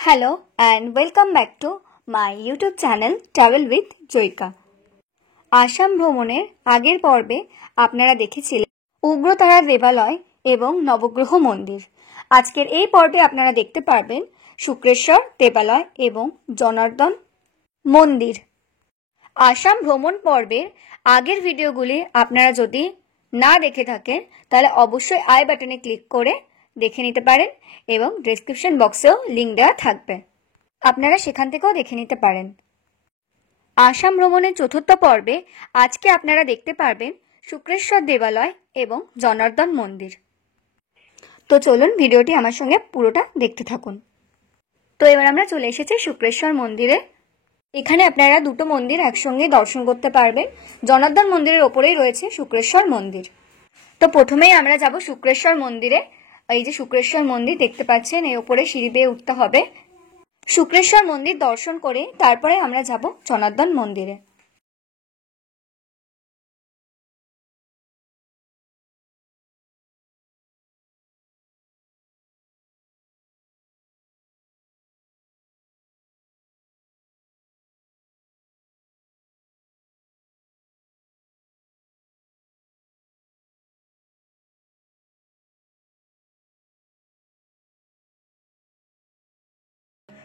Hello and welcome back to my YouTube channel Travel with Joyika. Assam ভ্রমণের আগের পর্বে আপনারা দেখেছিলেন উগ্রতারা দেবালয় এবং নবগ্রহ মন্দির। আজকের এই পর্বে আপনারা দেখতে পারবেন শুক্রেশ্বর দেবালয় এবং জনার্দন মন্দির। আসাম ভ্রমণ পর্বের আগের ভিডিওগুলি আপনারা যদি না দেখে থাকেন তাহলে অবশ্যই আই বাটনে ক্লিক করে দেখে নিতে পারেন এবং ডেসক্রিপশন বক্সেও লিংক দেওয়া থাকবে, আপনারা সেখান থেকেও দেখে নিতে পারেন। আসাম ভ্রমণের চতুর্থ পর্বে আজকে আপনারা দেখতে পারবেন শুক্রেশ্বর দেবালয় এবং জনার্দন মন্দির। তো চলুন ভিডিওটি আমার সঙ্গে পুরোটা দেখতে থাকুন। তো এবার আমরা চলে এসেছি শুক্রেশ্বর মন্দিরে। এখানে আপনারা দুটো মন্দির একসঙ্গে দর্শন করতে পারবেন। জনার্দন মন্দিরের ওপরেই রয়েছে শুক্রেশ্বর মন্দির। তো প্রথমেই আমরা যাব শুক্রেশ্বর মন্দিরে। এই যে শুক্রেশ্বর মন্দির দেখতে পাচ্ছেন, এই ওপরে সিঁড়ি বেয়ে উঠতে হবে। শুক্রেশ্বর মন্দির দর্শন করে তারপরে আমরা যাব জনার্দন মন্দিরে।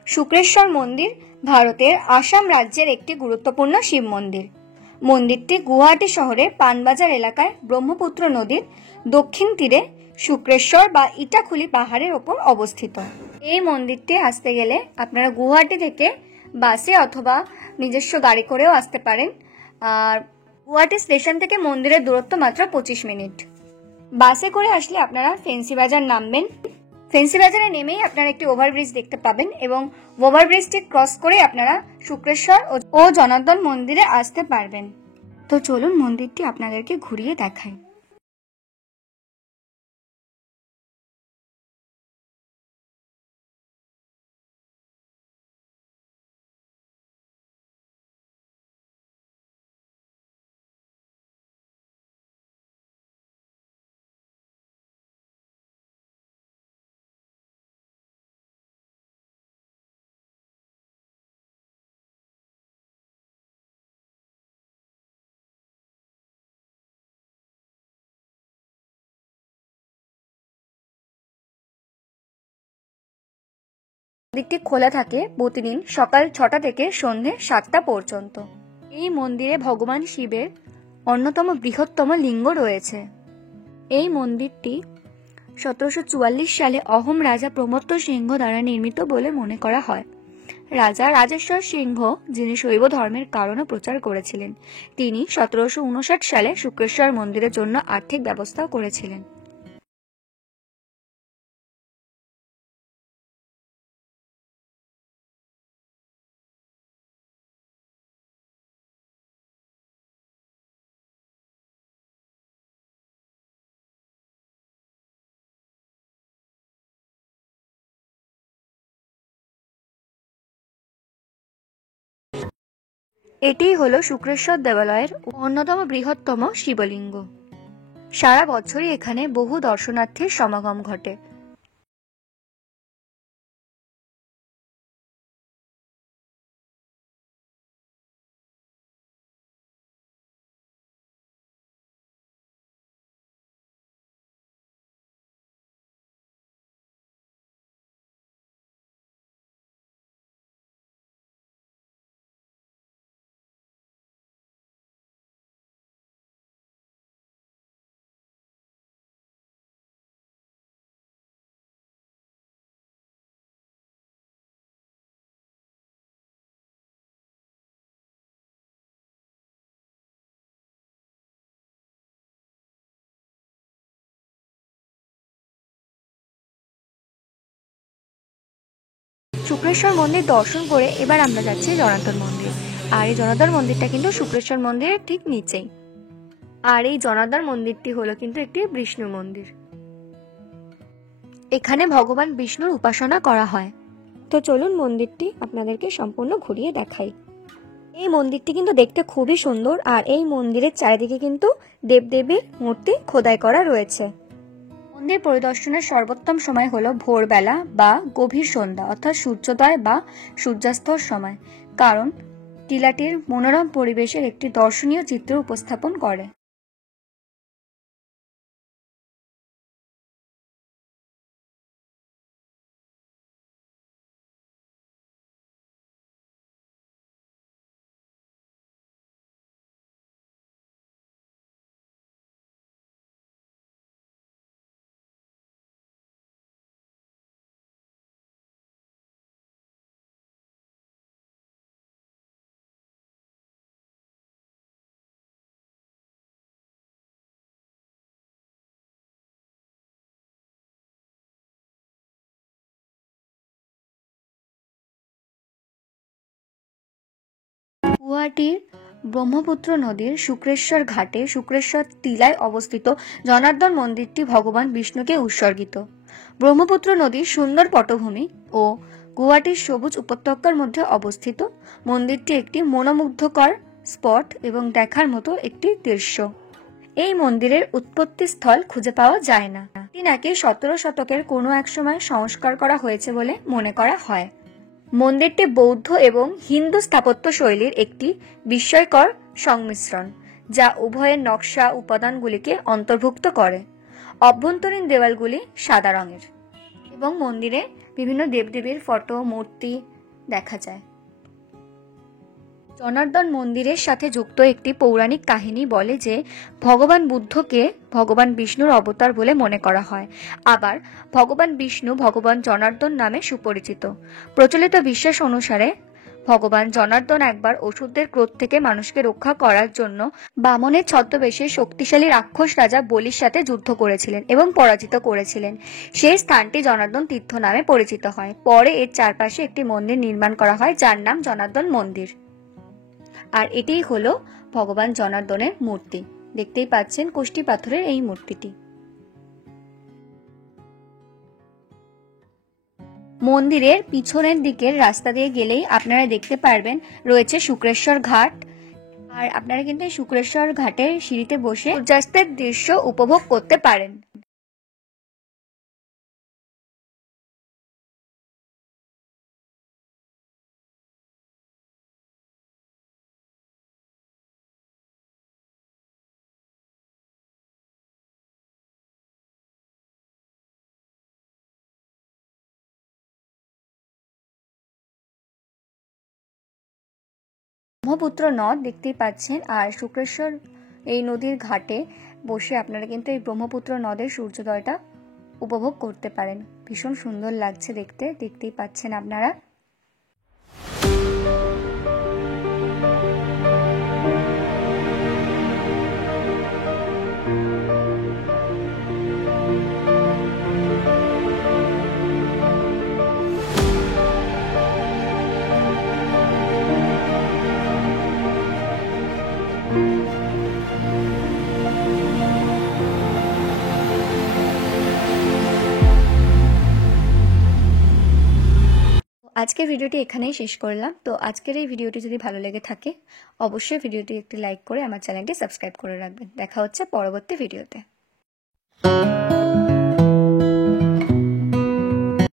শুক্রেশ্বর মন্দির ভারতের আসাম রাজ্যের একটি গুরুত্বপূর্ণ শিব মন্দির। মন্দিরটি গুয়াহাটি শহরের পানবাজার এলাকায় ব্রহ্মপুত্র নদীর দক্ষিণ তীরে শুক্রেশ্বর বা ইটাখুলি পাহাড়ের ওপর অবস্থিত। এই মন্দিরটি আসতে গেলে আপনারা গুয়াহাটি থেকে বাসে অথবা নিজস্ব গাড়ি করেও আসতে পারেন। আর গুয়াহাটি স্টেশন থেকে মন্দিরের দূরত্ব মাত্র 25 মিনিট। বাসে করে আসলে আপনারা ফেন্সি বাজার নামবেন। ফেন্সি বাজারে নেমেই আপনারা একটি ওভারব্রিজ দেখতে পাবেন এবং ওভারব্রিজটি ক্রস করে আপনারা শুক্রেশ্বর ও জনার্দন মন্দিরে আসতে পারবেন। তো চলুন মন্দিরটি আপনাদেরকে ঘুরিয়ে দেখাই। মন্দিরটি খোলা থাকে প্রতিদিন সকাল 6টা থেকে সন্ধ্যে 7টা পর্যন্ত। এই মন্দিরে ভগবান শিবের অন্যতম বৃহত্তম লিঙ্গ রয়েছে। এই মন্দিরটি 1744 সালে অহোম রাজা প্রমত্ত সিংহ দ্বারা নির্মিত বলে মনে করা হয়। রাজা রাজেশ্বর সিংহ, যিনি শৈব ধর্মের কারণে প্রচার করেছিলেন, তিনি 1759 সালে শুক্রেশ্বর মন্দিরের জন্য আর্থিক ব্যবস্থা করেছিলেন। এটিই হলো শুক্রেশ্বর দেবালয়ের অন্যতম বৃহত্তম শিবলিঙ্গ। সারা বছরই এখানে বহু দর্শনার্থীর সমাগম ঘটে। শুক্রেশ্বর মন্দির দর্শন করে এবার আমরা যাচ্ছি জনার্দন মন্দির। আর এই জনার্দন মন্দিরটা কিন্তু শুক্রেশ্বর মন্দিরের ঠিক নিচেই। আর এই জনার্দন মন্দিরটি হলো কিন্তু একটি বিষ্ণু মন্দির। এখানে ভগবান বিষ্ণুর উপাসনা করা হয়। তো চলুন মন্দিরটি আপনাদেরকে সম্পূর্ণ ঘুরিয়ে দেখাই। এই মন্দিরটি কিন্তু দেখতে খুবই সুন্দর। আর এই মন্দিরের চারিদিকে কিন্তু দেবদেবীর মূর্তি খোদাই করা রয়েছে। মন্দির পরিদর্শনের সর্বোত্তম সময় হলো ভোরবেলা বা গভীর সন্ধ্যা অর্থাৎ সূর্যোদয় বা সূর্যাস্তর সময়, কারণ টিলাটির মনোরম পরিবেশের একটি দর্শনীয় চিত্র উপস্থাপন করে। গুয়াহাটির ব্রহ্মপুত্র নদীর শুক্রেশ্বর ঘাটে শুক্রেশ্বর টিলায় অবস্থিত জনার্দন মন্দিরটি ভগবান বিষ্ণুকে উৎসর্গিত। ব্রহ্মপুত্র নদীর সুন্দর পটভূমি ও গুয়াহাটির সবুজ উপত্যকার মধ্যে অবস্থিত মন্দিরটি একটি মনোমুগ্ধকর স্পট এবং দেখার মতো একটি দৃশ্য। এই মন্দিরের উৎপত্তি স্থল খুঁজে পাওয়া যায় না। এটি নাকি 17 শতকের কোনো এক সময় সংস্কার করা হয়েছে বলে মনে করা হয়। মন্দিরটি বৌদ্ধ এবং হিন্দু স্থাপত্য শৈলীর একটি বিস্ময়কর সংমিশ্রণ, যা উভয়ের নকশা উপাদানগুলিকে অন্তর্ভুক্ত করে। অভ্যন্তরীণ দেওয়ালগুলি সাদা রঙের এবং মন্দিরে বিভিন্ন দেবদেবীর ফটো মূর্তি দেখা যায়। জনার্দন মন্দিরের সাথে যুক্ত একটি পৌরাণিক কাহিনী বলে যে ভগবান বুদ্ধকে ভগবান বিষ্ণুর অবতার বলে মনে করা হয়। আবার ভগবান বিষ্ণু ভগবান জনার্দন নামে সুপরিচিত। প্রচলিত বিশ্বাস অনুসারে ভগবান জনার্দন একবার অসুরদের ক্রোধ থেকে মানুষকে রক্ষা করার জন্য বামনের ছদ্মবেশে শক্তিশালী রাক্ষস রাজা বলির সাথে যুদ্ধ করেছিলেন এবং পরাজিত করেছিলেন। সেই স্থানটি জনার্দন তীর্থ নামে পরিচিত হয়। পরে এর চারপাশে একটি মন্দির নির্মাণ করা হয় যার নাম জনার্দন মন্দির। আর এটাই হলো ভগবান জনার্দনের মূর্তি। দেখতেই পাচ্ছেন কোষ্ঠী পাথরের এই মূর্তিটি। মন্দিরের পিছনের দিকের রাস্তা দিয়ে গেলেই আপনারা দেখতে পারবেন রয়েছে শুক্রেশ্বর ঘাট। আর আপনারা কিন্তু এই শুক্রেশ্বর ঘাটের সিঁড়িতে বসে সূর্যাস্তের দৃশ্য উপভোগ করতে পারেন। ব্রহ্মপুত্র নদ দেখতেই পাচ্ছেন, আর শুক্রেশ্বর এই নদীর ঘাটে বসে আপনারা কিন্তু এই ব্রহ্মপুত্র নদের সূর্যোদয়টা উপভোগ করতে পারেন। ভীষণ সুন্দর লাগছে দেখতেই পাচ্ছেন আপনারা। আজকের ভিডিওটি এখানেই শেষ করলাম। তো আজকের এই ভিডিওটি যদি ভালো লেগে থাকে অবশ্যই ভিডিওটি একটি লাইক করে আমার চ্যানেলটি সাবস্ক্রাইব করে রাখবেন। দেখা হচ্ছে পরবর্তী ভিডিওতে।